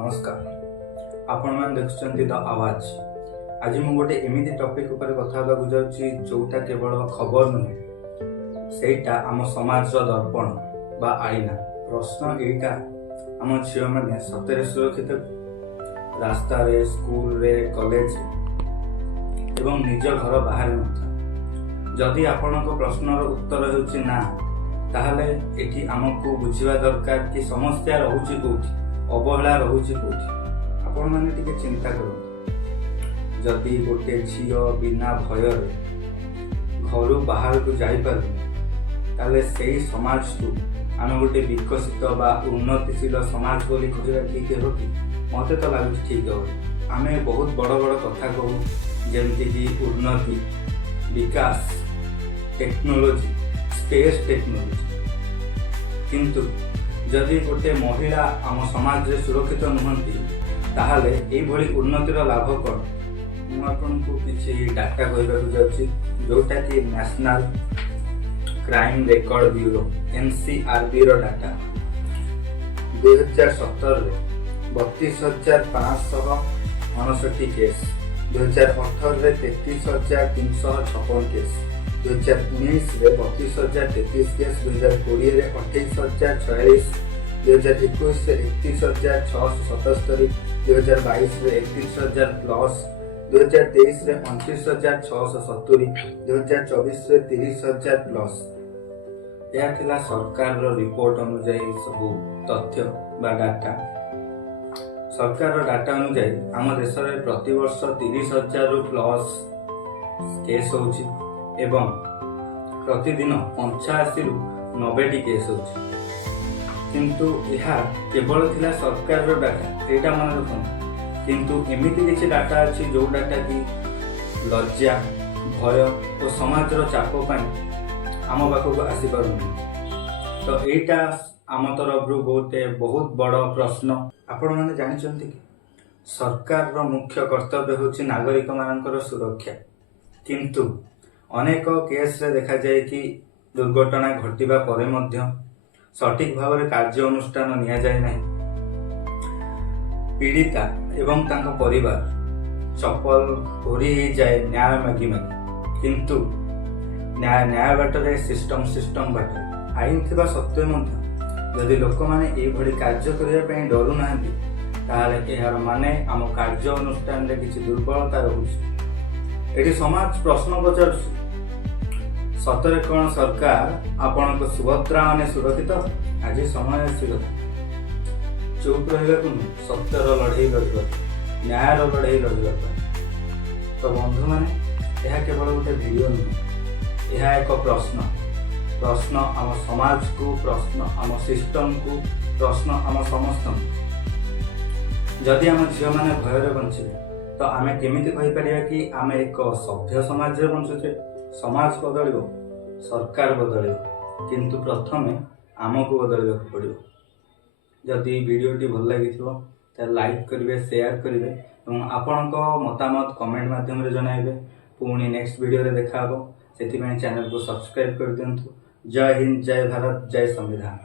नमस्कार आपण मान देखुछंती द आवाज। आज मु गोटे एमिति टॉपिक ऊपर कथा होगा जाउची जोटा केवल खबर नुहे सेटा आम समाज रो दर्पण बा आईना। प्रश्न एटा आम झियो माने सतरे सुरक्षित रास्ता रे स्कूल रे कॉलेज एवं निज घर बाहर न जदि आपनको प्रश्नर उत्तर होउची ना ताहले एठी आमको बुझिबा दरकार कि समस्या रहुची कोठी अवहेला रहुची कोठी। आपण माने टिके चिंता करो जदि गोटे झियो बिना भय घर बाहर को जाई पार ताले सेही समाज को आम गोटे विकसित बा उन्नतिशील समाज बोली कहवा ठीक हो कि मते तो लागुच ठीक हो। आमे बहुत बड़ बड़ कथा कहू जेमती कि उन्नति विकास टेक्नोलोजी स्पेस टेक्नोलोजी किंतु जदि गोटे महिला आम समाज रे सुरक्षित नुहंती ताहले एई भली उन्नतिर लाभ कौन। मु आपनको किछि डाटा कहबाकू जाउछि जोटा कि national crime record bureau NCRB रो डाटा 2017 रे 32,559 केस, 2018 रे 33,356 केस, 2019 रे 32,033 केस, 2020 रे 28,046, 2021 रे 31,677, 2022 रे 31,000 प्लस, 2023 रे 29,670, 2024 रे 30,000 प्लस। यह थिला सरकार रो रिपोर्ट अनुसार सब तथ्य बा डाटा। सरकार रो डाटा अनुसार आम देश में प्रति वर्ष 30,000 रु प्लस केस होउची एवं प्रतिदिन 85 रु 90 केस होउची। किंतु यह केवल थिला सरकार रो डाटा एटा मन रखन किंतु एमिति किछि डाटा अछि जो डाटा कि लज्जा भय और समाज रो चाप पई आम पाखक आसी पारुनी। तो एटा आम तरफ बहुत बड़ प्रश्न। आपण माने जानिचंती कि सरकार रो मुख्य कर्तव्य होछि नागरिक मानकर सुरक्षा किंतु अनेक केस रे देखा जाए कि दुर्घटना घटिबा परे मध्य सठिक भाव में कार्य अनुष्ठान निया जाए नहीं। पीड़िता एवं तांको परिवार चपल घोरी ही जाए न्याय मागी मागी किंतु न्याय बाटरे सिस्टम बाटरे आईन थिबा सत्वे मध्य जदि लोक माने एई भली कार्य करिया पई डरू नाहंती ताहाले एहार माने आम कार्य अनुष्ठान रे किछि दुर्बलता रहुछि। एठी समाज प्रश्न पचारुछि सतरे कौन सरकार आपण को सुभद्रा माने सुरक्षित। आज समय आसीगला चुप रहिबाकु सत्यर लड़ाई लड़िबा न्याय लड़ाई लड़िबा। तो बंधु माने यह केवल गोटे वीडियो नुहे यह एक प्रश्न आम समाज को प्रश्न आम सिस्टम को प्रश्न आम समस्त। जदि आम झील मैंने भयर बंचे तो आम केमिति कहि परिया कि आम एक सभ्य समाज रे बंचुचे। समाज बदल सरकार बदल किंतु प्रथमे आमको बदल पड़ो। जदि वीडियोटी भल लगी तो लाइक करेंगे शेयर करेंगे और आपण मतामत कमेंट माध्यम जनइबे। पुणी नेक्स्ट वीडियो रे देखा से चैनल को सब्सक्राइब कर दिंतु। जय हिंद, जय भारत, जय संविधान।